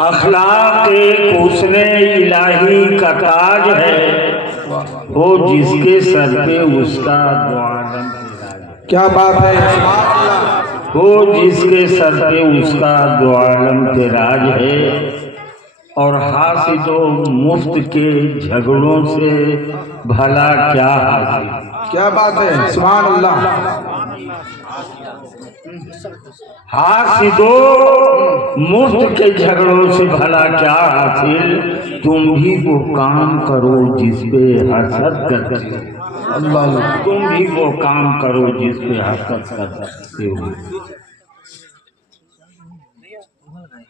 अखलाक एक हुस्ने इलाही का ताज है, हो जिसके सर पे उसका दो आलम के राज। क्या बात है। हो जिसके सर पे उसका दो आलम के राज है, और हासिदो मुफ्त के झगड़ों से भला क्या हासिल। क्या बात है। सुभान अल्लाह। हासिदो मुफ्त के झगड़ों से भला क्या हासिल, तुम भी वो काम करो जिस पे हसद करते हो। अल्लाह। तुम भी वो काम करो जिस पे हसद करते हो।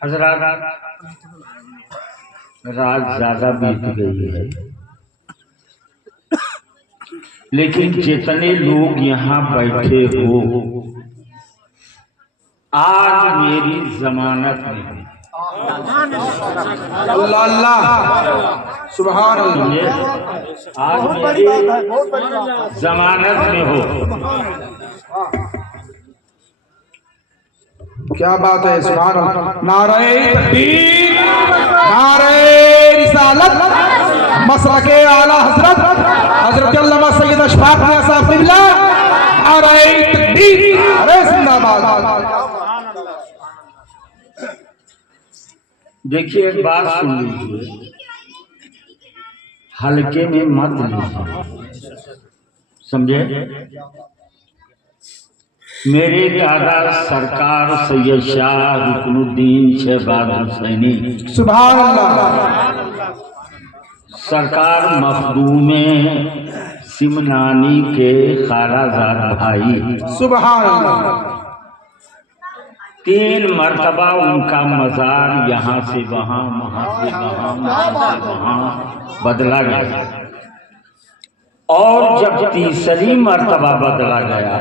हजरात, रात ज्यादा बीत गई है, लेकिन जितने लोग यहाँ बैठे हो, आज मेरी जमानत में है। अल्लाह अल्लाह। सुभान अल्लाह। आज मेरी जमानत में हो। क्या बात है। सुभान अल्लाह। नारे तकबीर, नारे रिसालत, मसलके आला हजरत हजरत अल्लामा सैयद अशफाक मियां साहब क़िबला, नारे तकबीर, अरे जिंदाबाद। देखिए, एक बात सुन लीजिए, हल्के में मत लीजिए, समझे। मेरे दादा सरकार सैयद शाह रुकनुद्दीन शहबाज हुसैनी सुभान अल्लाह। सरकार मखदूमे सिमनानी के खालाजाद भाई, सुभान अल्लाह। 3 मर्तबा उनका मजार यहाँ से वहाँ, वहाँ से वहाँ, वहाँ से वहाँ बदला गया, और जब तीसरी मर्तबा बदला गया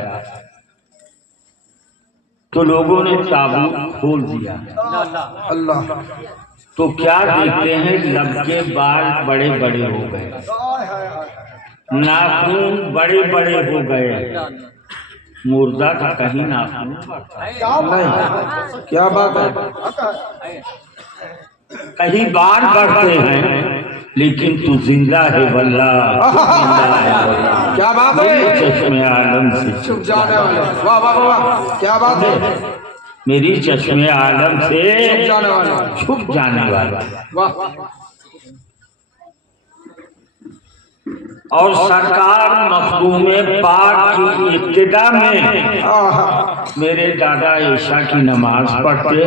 तो लोगों ने ताबूत खोल दिया। अल्लाह। तो क्या देखते हैं, लब के बाल बड़े बड़े हो गए, नाखून बड़े बड़े हो गए। मुर्दा का कहीं नाखून नहीं। क्या बात है। कहीं बाल बढ़ते हैं, लेकिन तू जिंदा है वल्लाह। क्या बात है। चश्मे आलम से छुप जाने वाले। वाह वाह वाह। क्या बात है। मेरी चश्मे आलम से छुप जाने वाला। छुप जाने वाला। वाह। और सरकार मखदूमे पाक की इब्तिदा में मेरे दादा ईशा की नमाज पढ़ते,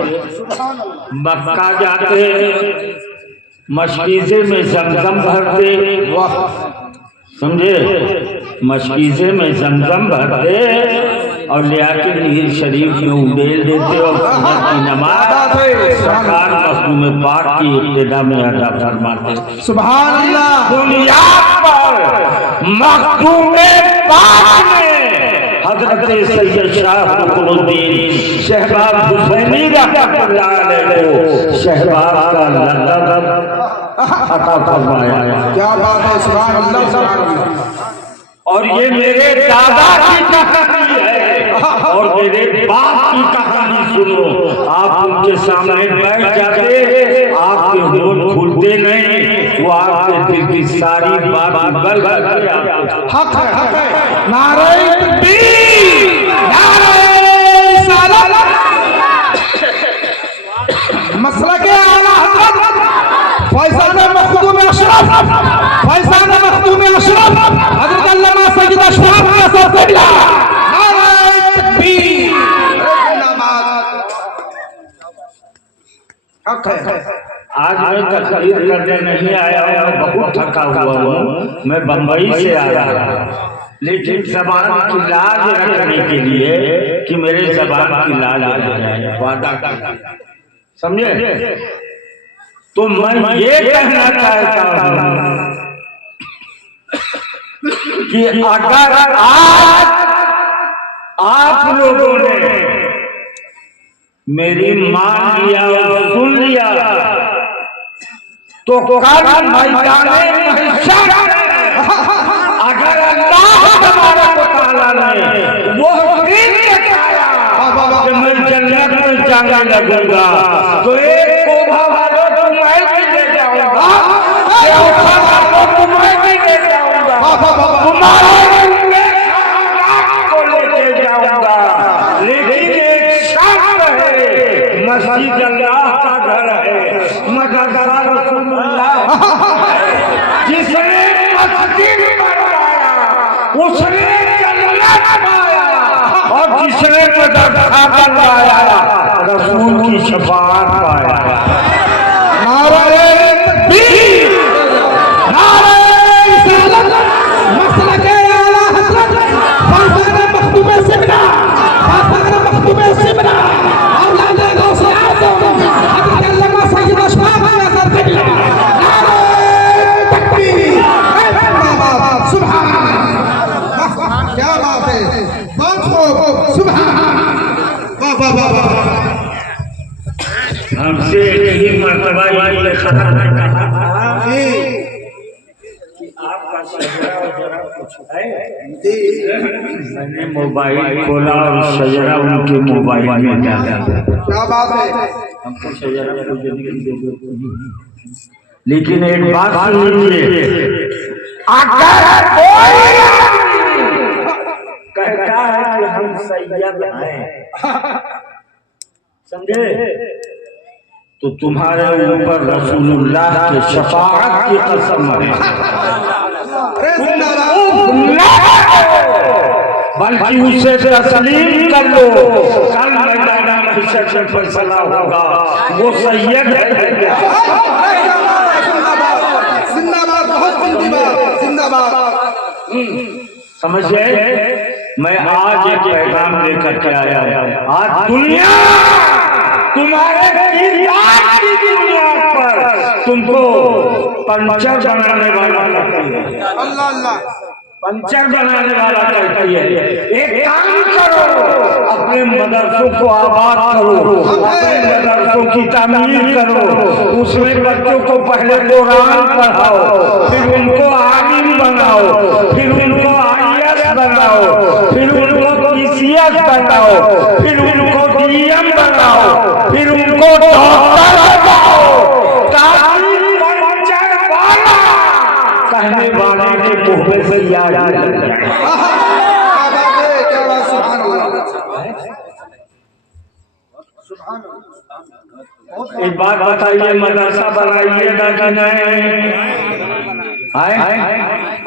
मक्का जाते, मशकीज़े में जमजम भरते, समझे, मशकीज़े में जमजम भरते और ले आके नीर शरीफ में उंडेल देते, और सुबह की नमाज सरकार मखदूमे पाक की इब्तिदा में अदा फरमाते। सुभान अल्लाह। दुनिया पर मखदूमे पाक में हजरत सैयद शाह रुकनुद्दीन शहबाज हुसैनी रहमतुल्लाह अलैह को शहबाज का लक़ब अता फरमाया। क्या बात है। सुभान अल्लाह। सुभान अल्लाह। और ये मेरे दादा की कहानी है, और मेरे बाप की कहानी सुनो। आप उनके सामने बैठ जाते, आपके होंठ खुलते नहीं, वो आपके दिल की सारी बात बल करके हक है, हक है। नारे तकबीर, नारे रिसालत, मसलके आला हज़रत फैज़ान मखदूम अशरफ, फैज़ान मखदूम अशरफ हज़रत अल्लामा सैयद अशफाक मियां साहब क़िबला, नारे तकबीर, हक है। आज मैं तकरीर करने नहीं आया हूँ, मैं बहुत थका हुआ हूँ, मैं बम्बई से आया हूँ, लेकिन जबान की लाज रखने के लिए कि मेरे जबान की लाज रह जाए, वादा कर, समझे। तो मैं ये कहना चाहता हूँ कि अगर आज आप लोगों ने मेरी मान लिया और सुन लिया, तो कल मैदाने महशर अगर अल्लाह तबारक व तआला ने वो दिन दिखाया कि मैं जन्नत में जाने लगूंगा, तो एक कोभा वालों तुम्हारे को लेके जाऊंगा, लेकिन एक शर्त है, मस्जिद अल्लाह का घर है, मदरसा रसूलुल्लाह। जिसने मस्जिद बनवाया उसने जन्नत पाया, और जिसने मदरसा बनवाया रसूल की शफाअत पाया। नारे तकबीर, नारे रिसालत, मसलके आला हज़रत फातिमा मखदूम सिमरा, फातिमा मखदूम सिमरा, औलाद गौस आज़म हज़रत अल्लामा सैयद अशफाक नज़र क़िबला। नारे तकबीर, जिंदाबाद, सुभान अल्लाह, क्या बात है, बहुत खूब, सुभान अल्लाह, वाह वाह वाह। हमसे यही मर्तबा ये खता कहा कि आपका शजरा वगैरह कुछ है। मैंने मोबाइल खोला और शजरा उनके मोबाइल में डाला। क्या बात है, हमको शजरा को लेकिन एक बात सुनिए, अगर कोई कहता है कि हम सैयद हैं, समझे, तो तुम्हारे ऊपर रसूलुल्लाह के शफाअत की कसम है, बल्कि उसे तस्लीम कर लो। कल मैदान महशर में फैसला होगा, वो सैयद है। जिंदाबाद, बहुत जिंदाबाद। समझ गए? मैं आज एक पैगाम लेकर के आया हूं। आज दुनिया तुम्हारे की बुनियाद पर तुमको पंचर बनाने वाला लगती है। अल्लाह अल्लाह, पंचर बनाने वाला कहती है। एक काम करो, अपने मदरसों को आबाद करो, अपने मदरसों की तामीर करो, उसमें बच्चों को पहले कुरान पढ़ाओ, फिर उनको आलिम बनाओ, फिर उनको IAS बनाओ, फिर उनको PCS बनाओ, फिर उनको DM बनाओ, फिर उनको डॉक्टर बनाओ, ताकि पंचर वाला कहने वाले के मुंह में से याद आ जाए। एक बात बताइए, मदरसा बनाइएगा कि नहीं?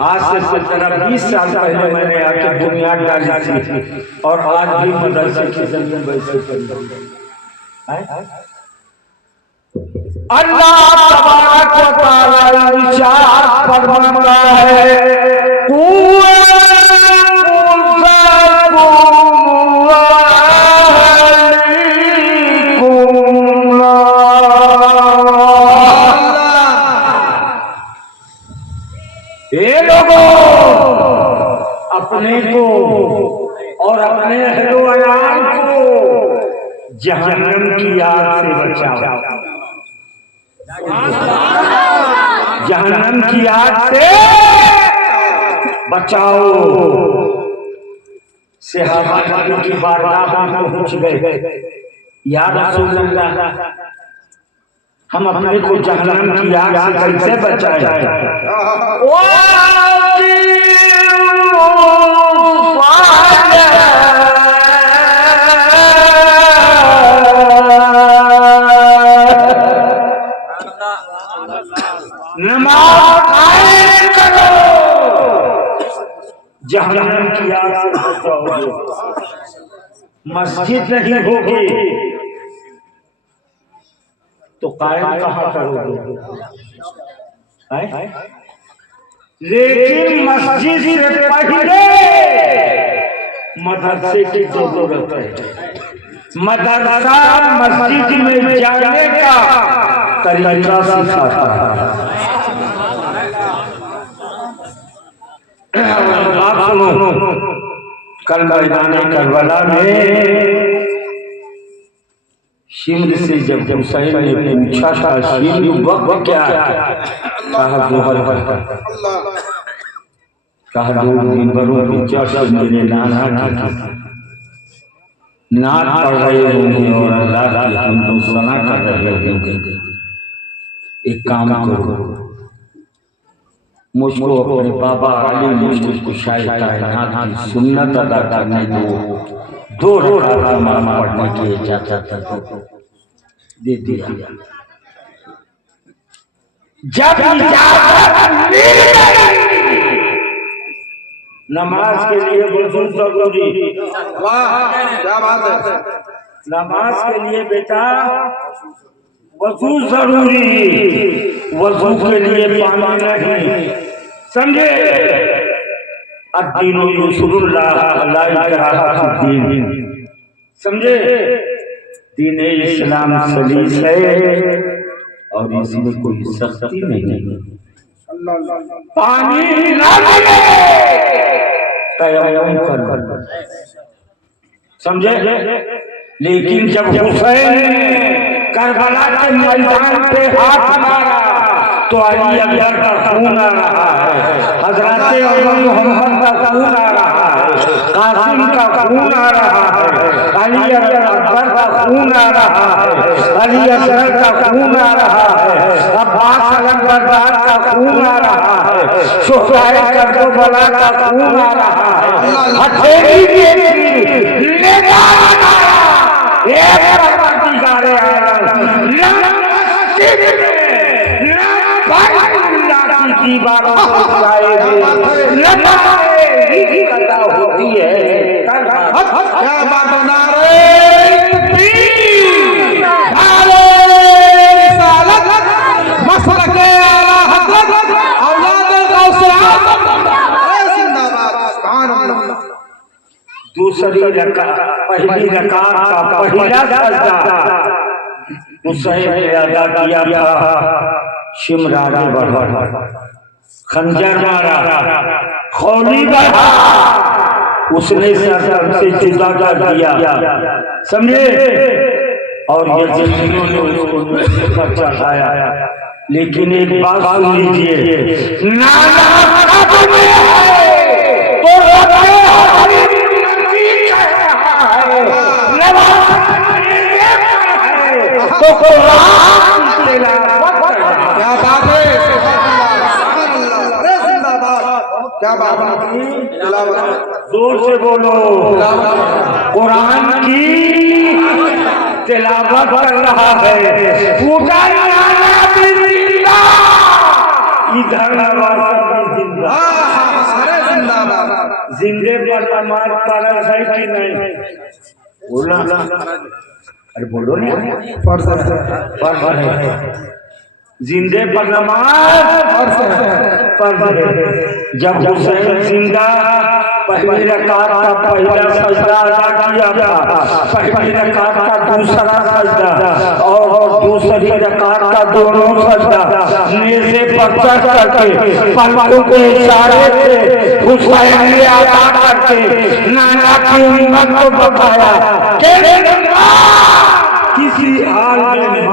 आज से 17-20 साल पहले मैंने आके बुनियाद डाली थी, और आज भी मदरसे की जमीन वैसे पड़ी है। अल्लाह तबारक व तआला इरशाद फरमाता है, ये लोगों अपने को और अपने अहलो अयाल को जहन्नम की आग से बचाओ, जहन्नम की आग से बचाओ। सहाबा नबी की बारगाह में पहुंच गए, या रसूल अल्लाह, हम अपने को जहन्नम की आग से कैसे बचाएं? नमाज कायम करो, जहन्नम की आग से बचाओगे। मस्जिद नहीं होगी तो कायम कहाँ करोगे? लेकिन मस्जिद से पहले मदरसे की जरूरत है। मदरसा मस्जिद में जाने का तरीका सिखाता है। आप सुनो, कल मैदान करबला में शिमर से जब हुसैन ने पूछा था शिमर वक्त क्या है, कहा जोहर है, कहा लोग मिंबरों पे चढ़ मेरे नाना की नात पढ़ रहे होंगे और अल्लाह की हमको सना कर रहे होंगे। एक काम करो, मुझको अपने बाबा अली मुश्किल कुशाई कायनात की सुन्नत अदा करने दो रकात नमाज पढ़ने की इजाजत दे दिया। जब इजाजत मिल गई नमाज के लिए वजू जरूरी। वाह क्या बात है। नमाज के लिए बेटा वजू जरूरी, वजू के लिए पानी नहीं, समझे। अद्दीनु युसरुल्लाह ला इकराहा फिद्दीन, समझे। दीन इस्लाम सलीस है और इसमें कोई सख्ती नहीं। पानी ना लगे तयम्मुम कर, समझे। लेकिन जब हुसैन करबला के मैदान पे हाथ मारा तो अली अकबर का खून आ रहा है, हजरत मोहम्मद का खून आ रहा है, कासिम का खून आ रहा है, अली अकबर का खून आ रहा है, अली असगर का खून आ रहा है, अब्बास अलमबरदार का खून आ रहा है, शुहदाए करबला का खून आ रहा है। हथेली के एक परवरदिगारे आलम मस्जिद में की बातों को होती है। क्या बात बना रहे मसलके आला हज़रत औलाद गौसे आज़म जिंदाबाद। दूसरी रकात पहली रकात का पहला सजदा हुसैन ने अदा किया था। शिमरा आगे बढ़ा, खंजर मारा, खौली बढ़ा, उसने सर से जुदा कर दिया, समझे। और ये जमीनों ने उसको पर चढ़ाया। लेकिन एक बात सुन लीजिए, नाना में है तो तो क्या बात है। क्या बात है। जोर से बोलो। कुरान की तिलावत कर रहा है। इधर जिंदे पर नमाज पढ़ा है कि नहीं? बोला। अरे बोलो ना। फर्ज है। जिंदे पर नमाज फर्ज है। जब हुसैन जिंदा पहली रकात का पहला सजदा अदा किया था, पहली रकात का दूसरा सजदा और दूसरी रकात का दोनों सजदा नेज़े पर चढ़ करके पलकों के इशारे से हुसैन ने अदा करके नाना की उम्मत को बताया कि किसी हाल में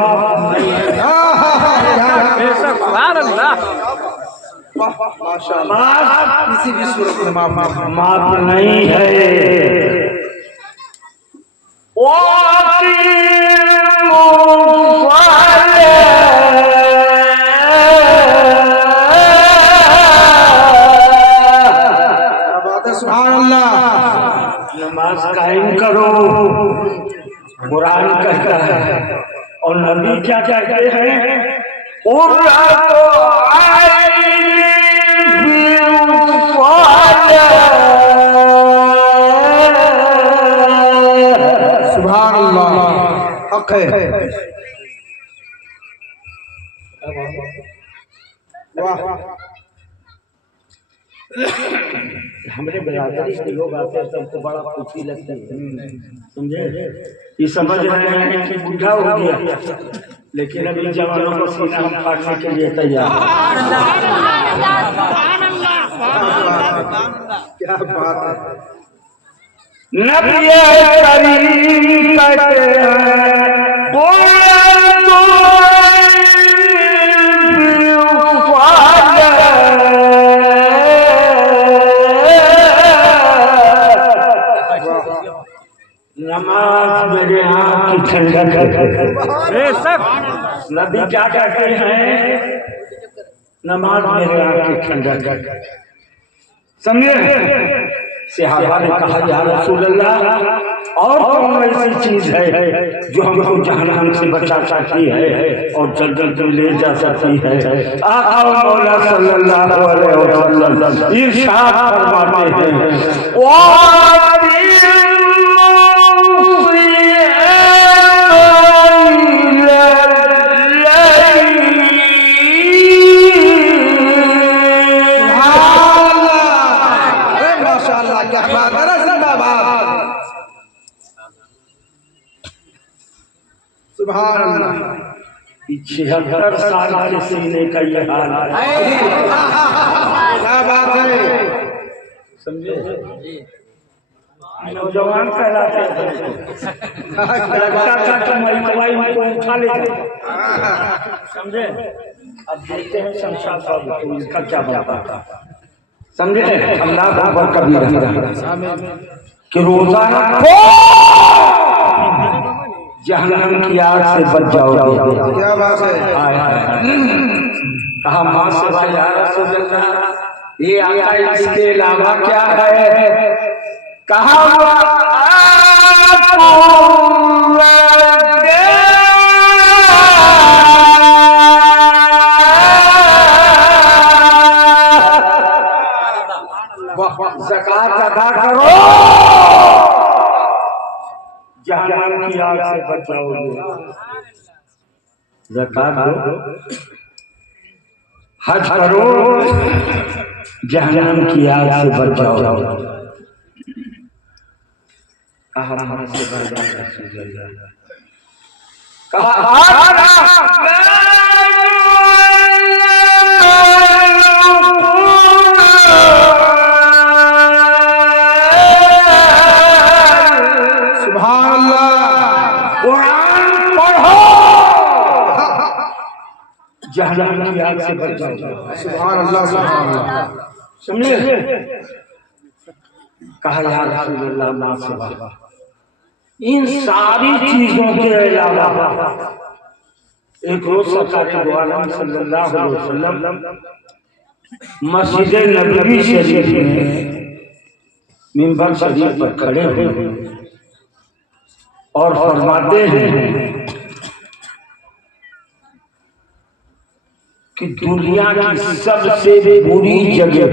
किसी भी सूरत में माफ नहीं है। नमाज कायम करो, कुरान कहता है। और नबी क्या कहते हैं? सुभान अल्लाह, हक है। वाह। हमारे बिरादरी के लोग आते हैं सबको बड़ा खुशी लगती है, समझे। ये समझ रहे हैं कि बूढ़ा हो गया, लेकिन अभी जवानों को सीना हम फाड़ने के लिए तैयार हैं। क्या बात है। नबी करीम कहते नमाज मेरे हाथ की ठंडक है। नबी क्या कहते हैं? नमाज मेरे आंखें ठंडा कर, समझे? सहाबा ने कहा या रसूल अल्लाह, और कौन ऐसी चीज है जो हमको जहन्नम से बचा सकती है और जन्नत में ले जा सकती है? आका मौला सल्लल्लाहु अलैहि वसल्लम इरशाद फरमाते हैं, सुभान अल्लाह। 76 साल के सीने का ये हाल है, क्या बात है, समझे? नौजवान कहलाते हैं, उठा लेते, समझे? अब देखते हैं शमशाद साहब इसका क्या बात, समझे? अल्लाह अकबर कबीरा कि रोजाना जहन्नम की आग से बच जाओगे। क्या बात है, कहा माँ से भाई या रसूल अल्लाह, ये आका इसके अलावा क्या है? कहा ज़कात अदा करो, जहन्नम की आग से बचाओगे। ज़कात दो, हज करो, जहन्नम की आग से बचाओ। कहा जहन्नम की आग से बच जाओ। सुभान अल्लाह, सुभान अल्लाह, समझे? कहा या रसूल अल्लाह, माँ से इन सारी चीजों के अलावा एक रोज सरकार दो आलम सल्लल्लाहु अलैहि वसल्लम मस्जिद नबवी शरीफ में मिंबर शरीफ पर खड़े हुए और फरमाते हैं कि दुनिया की सबसे बुरी जगह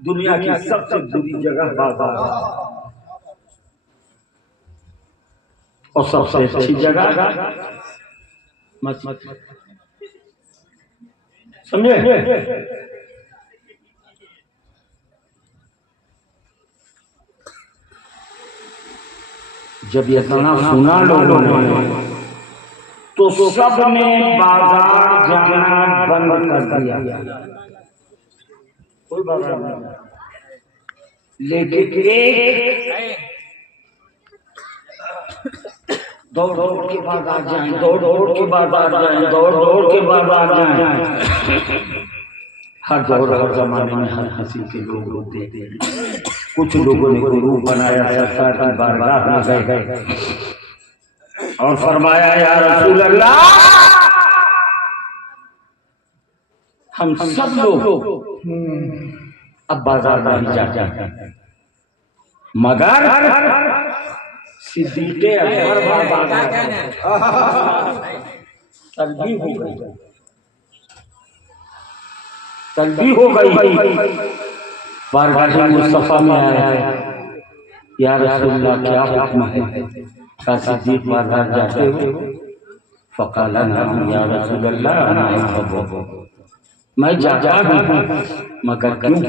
दुनिया की सबसे बुरी जगह बाजार और सबसे अच्छी जगह मस्जिद, समझे? जब ये इतना सुना लोगों ने तो सबने बाजार जाना बंद कर दिया, कोई बाजार नहीं। लेकिन एक दौड़ दौड़ के बाजार जाए, दौड़ दौड़ के बाजार जाए, दौड़ दौड़ के बाजार जाए। हर दौर हर जमाने में हर हंसी के लोग होते हैं। कुछ लोगों ने गुरु बनाया, सरकार की बारगाह में गए और फरमाया या रसूल अल्लाह, हम सब लोग अब बाजार नहीं जाते, मगर सिद्दीक़े अकबर बाजार तल्बी हो गई, तल्बी हो गई। बारगाह मुस्तफा में आया, या रसूलल्लाह क्या हुक्म है? का सिद्दीक़ बाजार जाते हो? फ़क़ाला नअम या रसूलल्लाह, मैं जाता हूँ, मगर क्यों?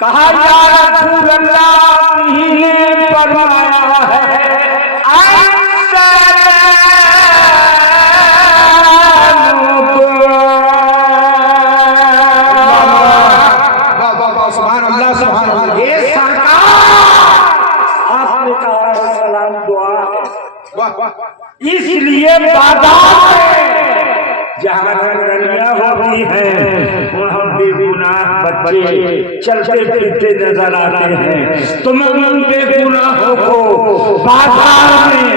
कहा या रसूलल्लाह, ने फरमाया है इसलिए बाजार जहाँ गलियां होती हैं वहाँ बेगुनाह बच्चे चलते फिरते नजर आते हैं। तुम उन बेगुनाहों को बाजार में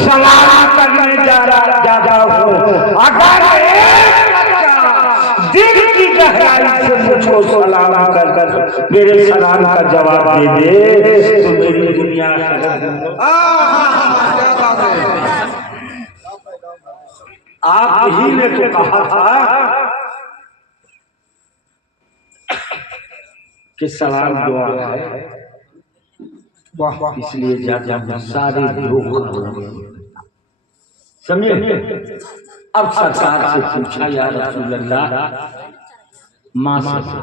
सलाम करने जाता हूँ। अगर एक बच्चा दिल की गहराई से मुझको सलाम कर मेरे सलाम का जवाब दे दे तो मेरी दुनिया आप ही ने तो कहा था कि सलाम दुआ है, इसलिए जाते सारे लोग समझे। अब सरकार से पूछा या रसूल अल्लाह माँ से,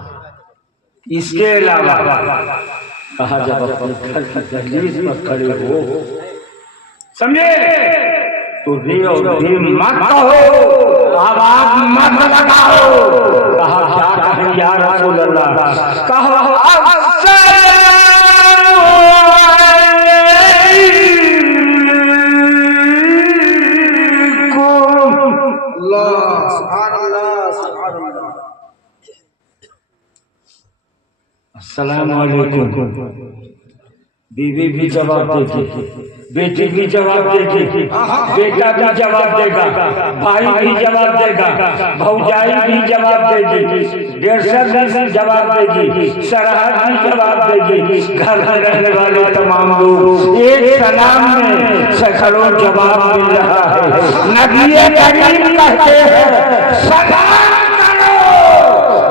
इसके अलावा कहा जब अपने घर की दहलीज पर खड़े हो समझे तो रे और रे मत कहो, आवाज मत लगाओ। कहा क्या कहें या रसूल अल्लाह? कहा अस्सलाम वालेकुम। बीवी भी जवाब देगी, बेटी भी जवाब देगी, बेटा भी जवाब देगा, भाई भी जवाब देगा, भौजाई भी जवाब देगी, डेढ़सर भी जवाब देगी, सरहद भी जवाब देगी, घर में रहने वाले तमाम लोग एक सलाम में सैकड़ों जवाब मिल रहा है। नबी करीम कहते हैं सलाम करो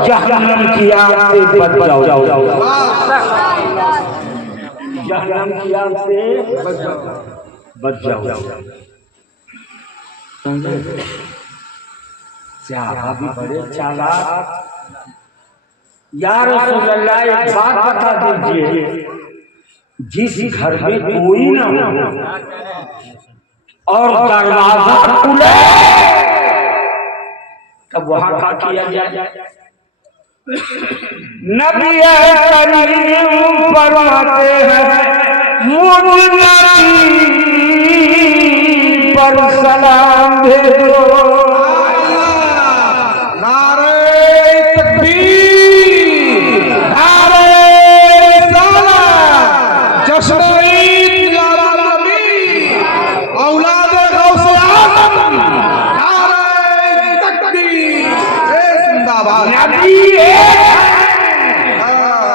जहन्नम की आग से बच जाओ। जहन्नम की आग से बच जाओ। सहाबा भी बड़े चालाक। या रसूल अल्लाह एक बात बता दीजिए, जिस घर में कोई ना हो और दरवाजा खुले तब वहां का किया जाए? नबी करीम फरमाते हैं मुझ नबी पर सलाम भेजो। नारे तकबीर, नारे रिसालत, जश्न ईद मिलाद नबी, औलाद गौसे आज़म, नारे तकबीर, जिंदाबाद। नबी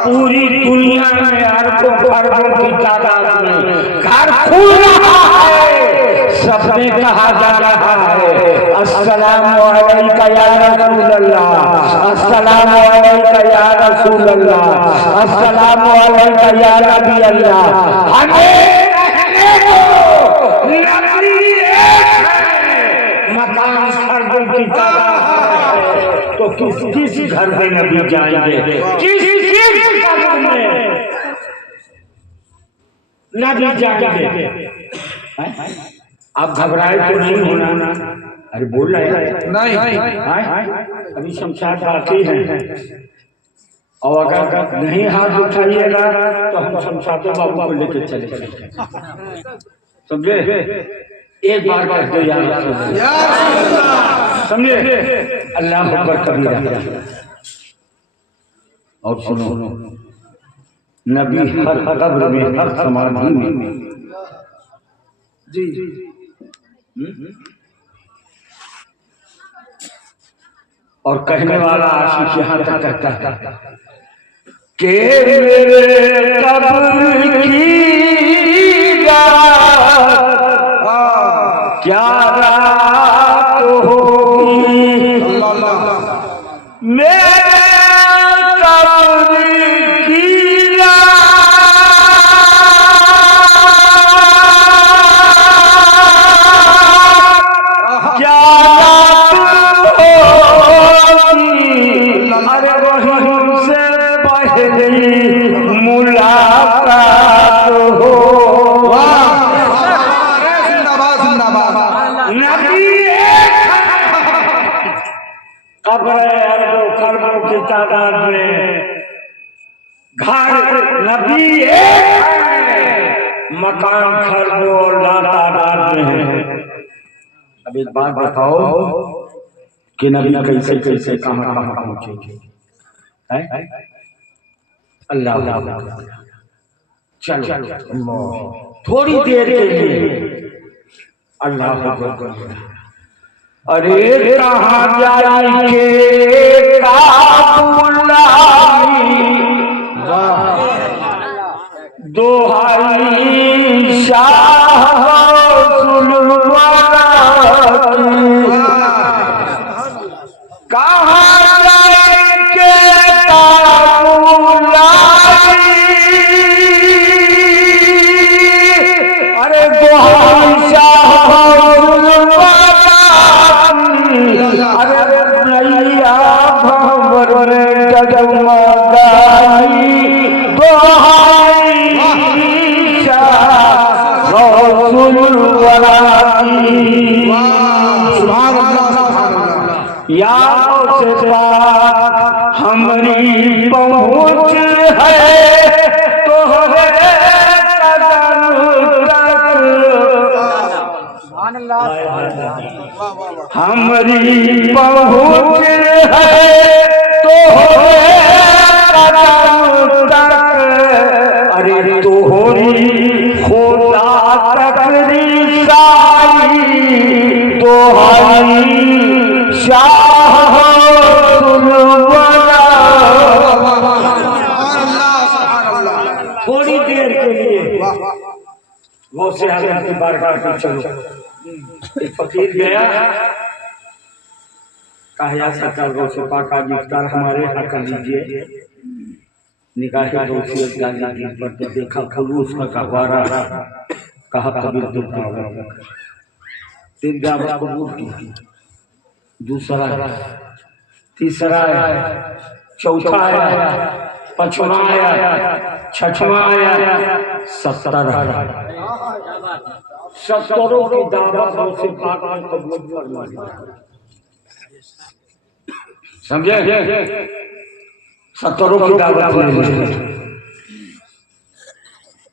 पूरी दुनिया में अरबों खरबों की तादाद में घर खुल रहा है, सबने कहा जा रहा है अस्सलामु अलैका या रसूल अल्लाह, अस्सलामु अलैका या रसूल अल्लाह, अस्सलामु अलैका या नबी अल्लाह। हमें रहने दो, नबी एक है, मकान खरबों की तादाद है, तो किस घर में नबी जाएंगे? किस घर में नबी जाएंगे? आप घबराए तो नहीं होना। अरे बोल रहे हैं नहीं, अभी शमशाद बाकी है और अगर नहीं हाथ उठाइएगा तो हम शमशाद बाबू को लेकर चले समझे। एक बार कहते हो यार समझे, अल्लाह अकबर कबीरा। और सुनो, नबी हर कब्र में, हर समाधि में जी और कहने वाला आशिक यहाँ तक कहता है कि मेरे कब्र की क्या रात होगी, मेरे कब्र की क्या रात होगी। अरे वही हमसे पहली मुलाकात हो। अरबों खरबों की तादाद में घर नबी एक है, मकान खरबों और तादाद में है। अब एक बात बताओ, कि नबी कैसे कैसे कहाँ कहाँ पहुंचे हैं। अल्लाह चलो थोड़ी देर के लिए अल्लाह अरे कहाँ जाएंगे दोहाई शाह कहाँ जाएंगे अरे दोहाई शाह अरे नैया भंवर जगमगाई दोहाई शाह या से हमारी पहुँच है तोहरे हमारी पहुँच है तोहरे अरे तोहरी खुदा तकरी साई तोहरी शाह थोड़ी देर के लिए वो से आगे की बारगाह पे चलो। एक फकीर गया कहा सरकार गौ से पाक आज इफ्तार हमारे यहाँ कर लीजिए। निकाह का पर तो देखा खलूस का कबारा कहा कबीर तीन गावा कबूल की दूसरा तीसरा आया चौथा आया पांचवा आया छठवां आया 70 की दावत से पाक में कबूल फरमा समझे 70 की दावत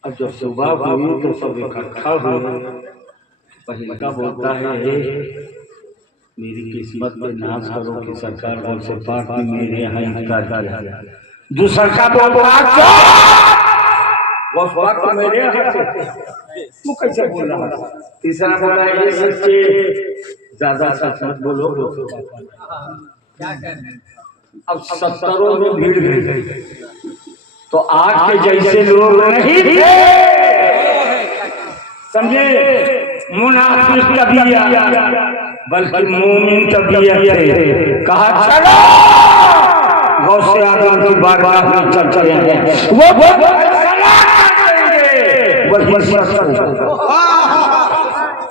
अब जब सुबह हुई तो सब इकट्ठा हुए। पहले का बोलता है मेरी किस्मत में नाज करो कि सरकार गौ से पाक में मेरे यहाँ इफ्तार किया। दूसरा का बोलता वो पाक मेरे यहाँ तू कैसे बोल रहा है। तीसरा बोला ये सच्चे ज्यादा सच मत बोलो। अब 70 में भीड़ गई तो आज के जैसे लोग नहीं थे समझे। मुनाफिक तबीयत बल्कि मोमिन तबीयत कहा चलो गौसे आजम की बारगाह में चलते हैं वो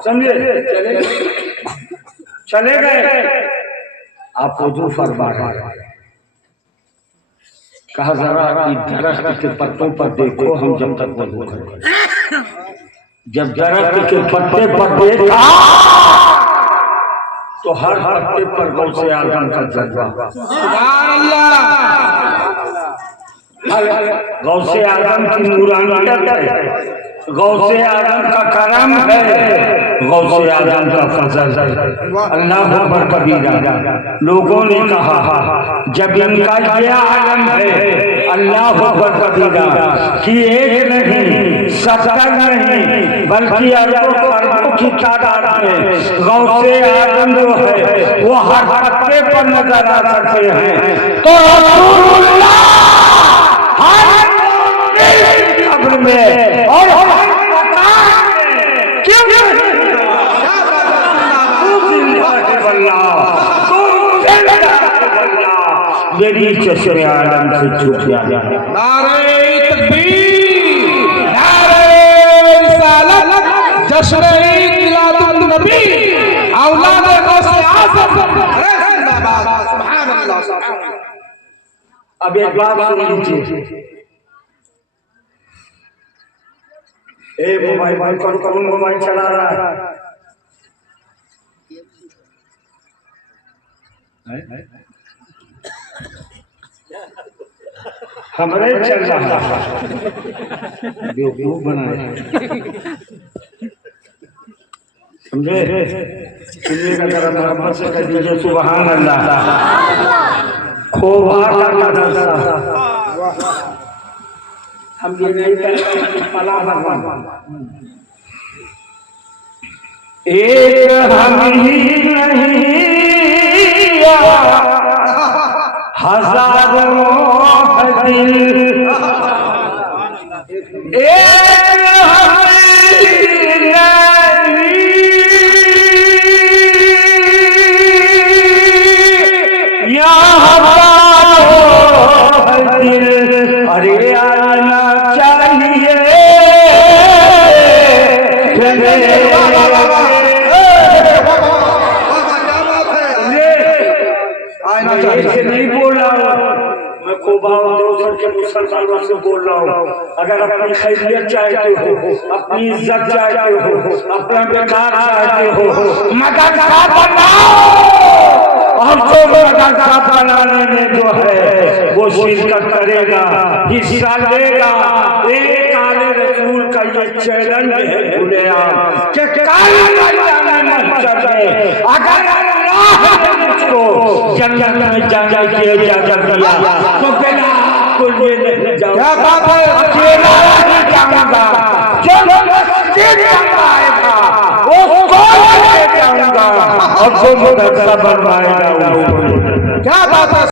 समझे। चले गए आप वजू फरमा कहा जरा दरख्त के पत्तों पर देखो हम जब तक वजू करें। जब दरख्त के पत्ते पर देखा तो हर पत्ते पर गौसे आजम का जज्बा गौसे आजम की नूरानियत है गौसे आजम का करम है गौसे आजम का फजल है। अल्लाह अकबर कबीरा लोगों ने कहा जब इनका ये आलम है अल्लाह अकबर कबीरा कि एक नहीं 70 नहीं बल्कि अरबों की तादाद में गौसे आजम जो है वो हर पत्ते पर नजर आ सकते हैं। तो रसूलुल्लाह हर कब्र में और मेरी चश्मे आलम से छूट जाए। नारे तकबीर नारे रिसालत जश्न मिलादुन नबी औलाद गौसे आज़म जिंदाबाद सुभान अल्लाह। अब एक बात सुन लीजिए ए मोबाइल भाई कौन मोबाइल चला रहा है हमारे चल रहा बेवकूफ बनाए समझे। सुनिएगा जरा मोहब्बत से कह दीजिए सुभान अल्लाह। खोबा का मदरसा हम ये नहीं कहते फला भगवान, एक हम ही नहीं हजारों दिल, एक हम ही नहीं दिल, अरे आना चाहिए नहीं बोल रहा हूँ मैं, खोबा के मुसलमानों से बोल रहा हूँ। अगर अपनी खैरियत चाहते हो, अपनी इज्जत चाहते हो, अपना बेकार चाहते हो, मदरसा बनाओ। और जो मदरसा बनाने में जो है वो शिरकत करेगा, हिस्सा लेगा। एक काले रसूल का ये चैलेंज है खुलेआम कि काले मस्जिद में अगर अल्लाह ने मुझको जन्नत में जाने की इजाजत दिया तो बिना कुल्ले नहीं जाऊंगा। क्या बात है, अकेला नहीं जाऊंगा। जो मस्जिद बनवाएगा उसको लेके जाऊंगा और जो मदरसा बनवाएगा। क्या बात है।